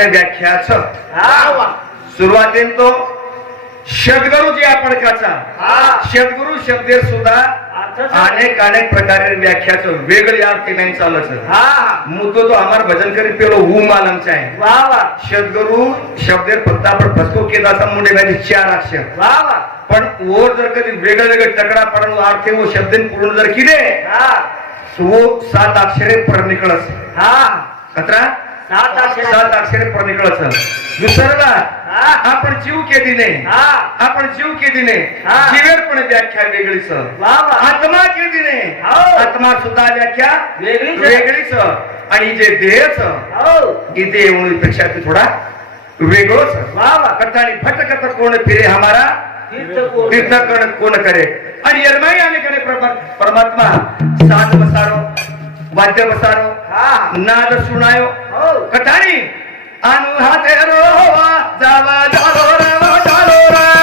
व्याख्याच. हा सुरुवातीन तो शब्दगुरु जे आपण काचा हा. शब्दगुरु शब्देर सुद्धा अनेक अनेक प्रकारे व्याख्याच वेगळी अर्थ नाही चालत. हा. मुद्दो तो आम्हाला भजन करी पेलो हू मालमचा आहे. शब्देर फक्त आपण फसको केदाचा मुंडे चार अक्षर वा वा. पण ओर जर कधी वेगळे वेगळे तकडा पडून अर्थ व शब्देन पूर्ण जर किदे हा. तो सात अक्षरे पर निकळस हा. कत्रा सात अक्षर सात अक्षरे पर निकळस दुसरं हा? आपण जीव के दिने हा? आपण जीव के दिने हा. जीवेर पण व्याख्या वेगळीच वा वा. आत्मा के दिने हो. आत्मा सुद्धा व्याख्या वेगळीच. वेगळीच आणि जे देहच हो. इथे येऊन पेक्षा ते थोडा वेगळोच वा वा. कथानी भटकत कोण फिरे हमारा. तीर्थकरण कोण? करे? आणि यरमाई आले करे प्रमा- परमात्मा. साथ बसारो वाद्य बसारो हा नाद सुनायो. हो. कथानी अनु हाते रो जावा जालो रे जालो रे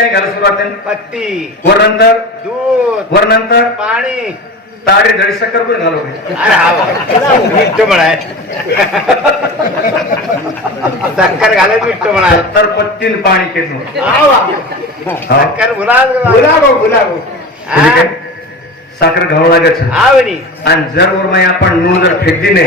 काय घाल सुरुवात पत्ती वरनंतर? दूध वरनंतर? पाणी. ताडी धडी सक्कर पण घालू. मिठ्ठ म्हणाय. साखर घालत मिठ्ठ म्हणाय. सत्तर पत्तीन पाणी केलं. साखर गुलाब गुलाबो. साखर घालू लागत आणि जर वर आपण नून जर फेकली नाही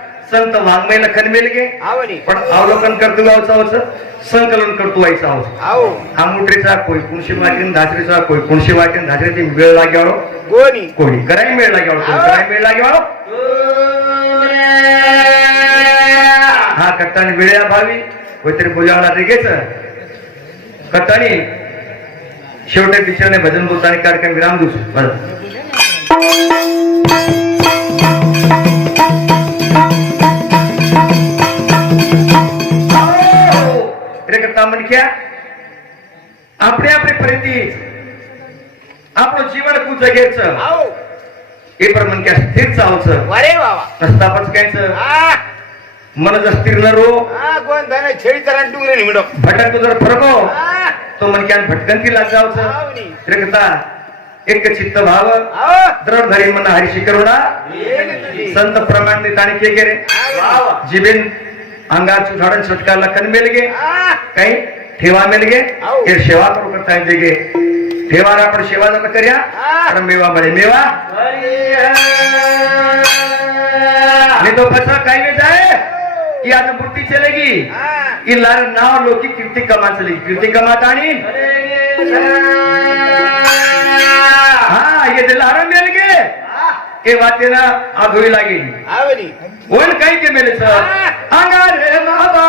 संत वाङ्मय लखन मेलगे पण अवलोकन करतो गावचा वर्ष संकलन करतो व्हायचा वर्ष आमुट्रीचा कोई कुणशी वाटेन धासरीचा कोई कुणशी वाटेन धासरीची वेळ लागेवाडो कोणी? कोणी? कराय मेळ लागेवाडो कराय मेळ लागेवाडो हा कट्टाने वेळ्या भावी. कोणतरी बोजावला ते घेच कट्टाने शेवटी पिक्चरने भजन बोलताना कार्यक्रम विराम दिवस बरं. મનખ્યા क्या अपने अपने આપણું જીવન जीवन જગે છે એ मन जर स्थिर न रो भटक जर फरको तो मन क्या भटकंती की लाज एक चित्त भाव. द्रव धरी मन हरिशी करुणा संत प्रमाण आणि के जीवन छटकाला कन मेल गे हा काही ठेवा मेल गे आऊ. हे सेवा करू करता येते गे ठेवाला आपण सेवा जाता कर्या मेवा बळे मेवा? नहीं तो फसा काही में जाए कि आज मूर्ति चलेगी. ये लार नाव लोकी कीर्ति कमा चलेगी कीर्ति कमाता आणि? हा ये ते लार मेल गे हे वाते ना आधोई लागेली आवनी ओन काही के मेले सर अंगारे बाबा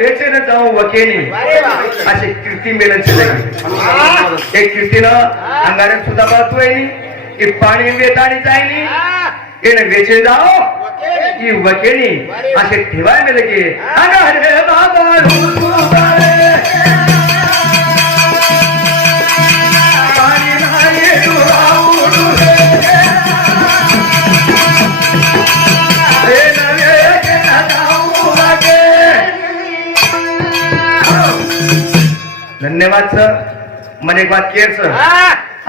ये न वेचे न जाऊ वकेनी अरे वा. असे कीर्ती मेलन चलेगी एक कीर्तीनं अंगारे सुद्धा बाळतोय की पाणी वेताणी जायनी ये न वेचे जाओ की वकेनी असे ठेवाय मेले की बाबा धन्यवाद सर मैंने एक बात किया सर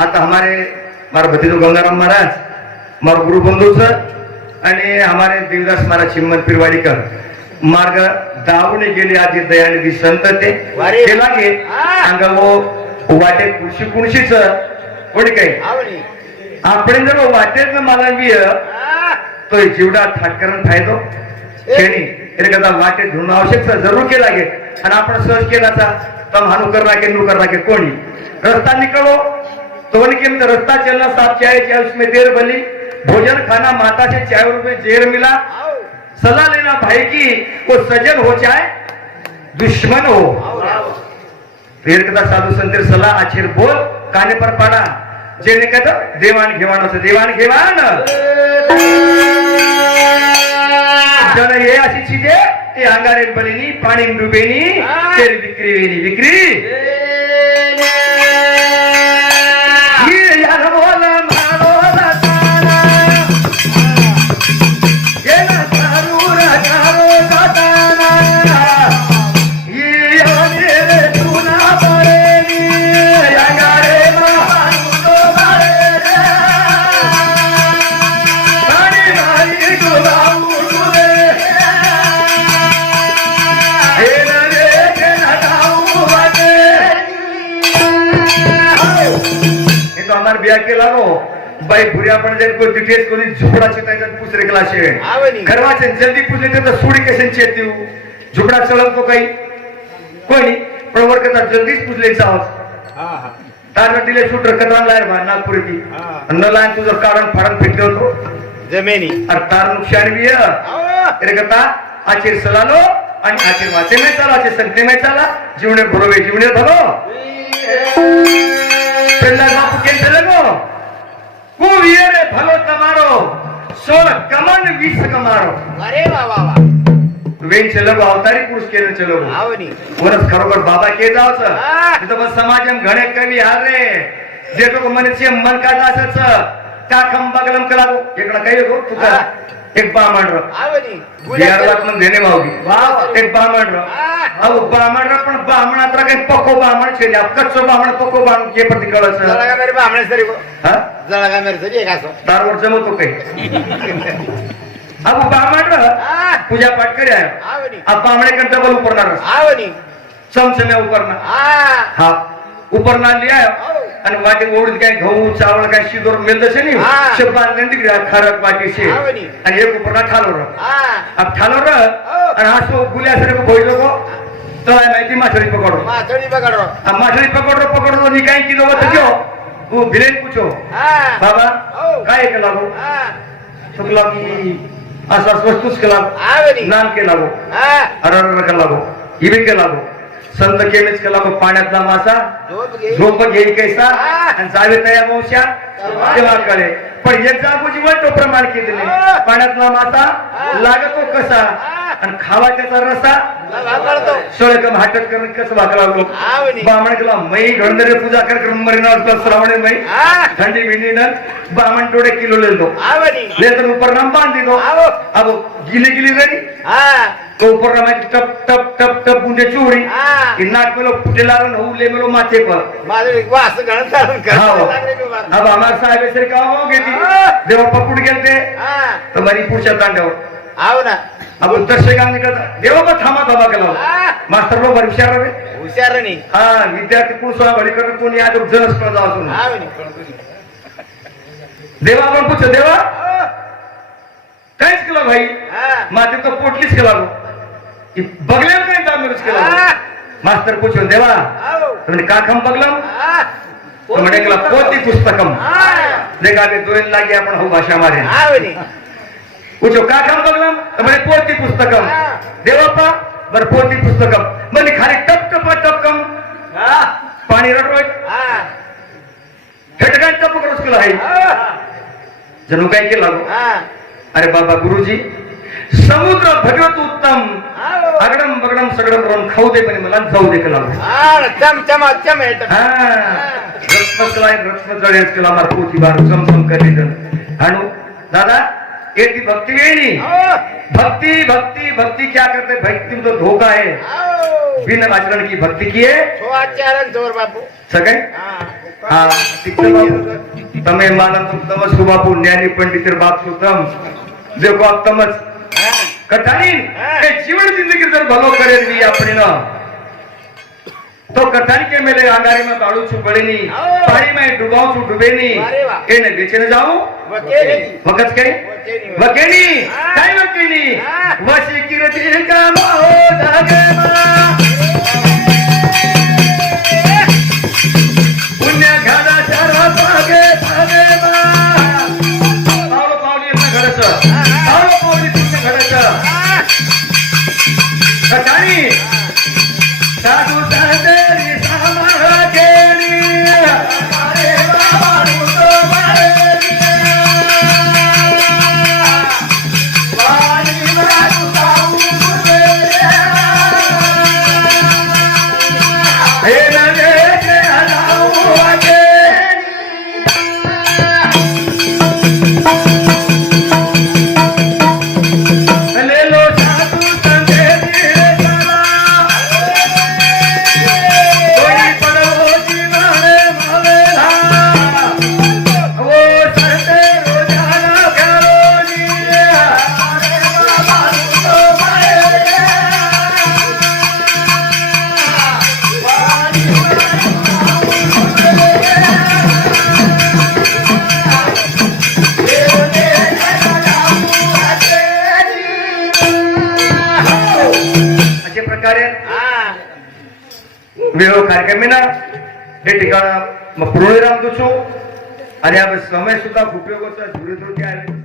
आता हमारे हमारा भतीजो गंगाराम महाराज हमारा गुरु बंधु सर आणि हमारे देवदास महाराज हिम्मत पिरवाडीकर. मार्ग दावणे गेले आधी दयाने दी संत ते केला गे सांगा वो वाटे कुणशी कुणशीच कोणी काही? आपण जर वाटेत मला मी तो जिवडा थाटकरण फायदो. शेणी. एखादा वाटे धुणं आवश्यकता जरूर केला गे आणि आपण सहज केला तम हानू कर के नू करना के कोणी? रस्ता निकलो. तो निकल रस्ता चलना साफ चाय चाय उसमें देर बली भोजन खाना माता से चाय रुपए जेर मिला. सलाह लेना भाई की वो सजन हो चाहे दुश्मन हो. फिर कदा साधू संत सलाह आखिर बोल काने पर पड़ा जेने कहता देवाण घेवाण देवाण घेवाण ಈ ಹಂಗಾರೇನ್ ಬಲೀನಿ ಪಾಣಿ ಮೃಬೇನಿ ಸೇರಿ ವಿಕ್ರಿವೇನಿ ವಿಕ್ರಿ तो बिया केला नो. बाई भुरिया पण जर कोई डिटेल्स कोणी झोपडा चितायचा पुसरे केला शे. खरवाचे जल्दी पुसले तर तो सुडी कशाने चेतीव? झोपडा चळवतो काही? कोणी? पण वर करता जल्दीच पुसले जावत हा हा. तार दिले सूट रकतान लायर बा नागपुरी ती हा. न लायन तुझं कारण फाडून फेकले होतो जमेनी. अरे तार नुकसान बी अरे कथा आचेर सलालो आणि आचेर वाचे में चला आचेर संते में चला. जीवने भरोवे जीवने भरो પેલા બાપુ કેમ ચલેગો કુ વિયરે ભલો તમારો સોળ કમન વીસ કમારો अरे वा वा वा वेन चलेगो अवतारी पुरुष केलं चलेगो आवनी वरच खरोखर बाबा के जावच हा. तिथं पण समाजम घणे कवी हार रे जे तो मनुष्य मन का जासच का खम बगलम कला इकडं काही गो तू हा. एक बामण र आवनी बिहारला पण देणे मावगी वाव. एक बामण र हा. अहो बामण र पण बामणात काही पक्को बामण छे कच्चो बामण पक्को बामण के प्रति कळस बामणे सरी गो हा जळा का मेरे सरी एका सो तारवर जमवतो काही अहो बामण र हा पूजा पाठ करे आहे बामणे kan डबल उपरणार चमचम्या उपरणार हा उपरणार लिहाय. आणि वाटे ओढीत काय गहू चावळ काय शिदोर मेल तसे नाही? हा. शब्दात तिकडे खारक. आणि एक उपरणार ठालोर हा. अब ठालोर हो. आणि हा सो गुल्यासारखं भोई लोक. तळाय माहिती माछळी पकडो माछळी पकडो पकडो नि काही किलो वत हा. जो वो भिलेन पूछो. हा. बाबा हो. काय केला गो हा. तुला की असा वस्तूच केला. नाम केला गो. हा. अरर केला गो. इबी केला गो. संत केमीच केला पाण्यातला मासा झोप घे. झोप घेई कैसा. आणि जावे तया वंशा तेव्हा कळे पण एक जागोची वर तो प्रमाण केले हा. पाण्यातला मासा हा. लागतो कसा. आणि खावा त्याचा रसा सोळकम हाटत करून कसं आवडी बामण केला मै घडंदरे पूजा कार्यक्रम मरीना श्रावणे मै हा. थंडी बिंडी न बामण टोडे किलो लेलो लेतर उपरनाम बांधी दो अब गिली गिली रेडी. तो उपरनामाची टप टप टप टप बुंदे चोरी. कि नाक मेलो फुटेला नऊ ले मेलो माथे पर. माझं वास गणन चालून हाँ अब हमारे साहेब ऐसे हो हाँ। देवा पकुड़ गेलते. हा. तुम्हारी पुढच्या तांड्यावर आव ना. अब दर्शक काम निकलता देवा पण थांबा थांबा केला हा. मास्टर लोक विचार रे हुशार नाही हा विद्यार्थी कोण सोळा घडी करत कोणी आज जन स्पर्धा असून देवा आपण पूछ देवा. काहीच केलं भाई हा. माते तो पोटलीच केला गो की बघल्या काय तांदूळच केला हा. मास्तर पूछो देवा. तुम्ही का खम बघलं? हा. म्हणे केला पोती पुस्तकम हा देखा के दोन लागे आपण हो भाषा मारे. आवडी पूछो का खम बघलं तर म्हणे पोती पुस्तकम. हा. देवाप्पा बर पोती पुस्तकम. म्हणजे खाली टप टप टपकम हा. पाणी रडवाय हा. हेटकाय टपक आहे. हा. जणू काय केला गो हा. अरे बाबा गुरुजी समुद्र भगवत उत्तम. आव आगडम बगडम सगडम करून खाऊ दे पण मला जाऊ दे केला गो. हा चम चम चम येत हा रत्न कलाय रत्न जळेच केला मार पोती बार समसम करी हाणू दादा ये ती भक्ती वेणी भक्ति भक्ति भक्ति क्या करते भक्ति में तो धोखा है बिन आचरण की भक्ति की है છો આચારણ જોર બાપુ सगळे હા हा तिकडे बापू તમે માનમ तुम तमस को बापू ज्ञानी पंडित बाप सुतम देखो आप तमस હા. कथानी हाँ। એ જીવન જિંદગી જર ભલો કરે વી આપણી ન તો કથાની કે મેલે આંગારી માં બાળું છું બળીની આવો. પાણી માં ડૂબાઉં છું ડૂબેની વારે વાહ. એને વેચીને જાઉં વકેલી. વખત કઈ વકેલી. વકેની હા. કઈ વકેની હા. વશી કીર્તિ કામો જાગેમાં પુણ્ય ઘાડા ચારા ભાગે ભાગેમાં પાવલો પાવલી એમના ઘરે છે હા, હા. પાવલો પાવલી પુણ્ય ઘરે છે હા. કટાણી वेळ कार्यक्रमीना हे ठिकाण मग पूर्णविराम देतो आणि अब समय सुद्धा उपयोगाचा धुरे धुरे आले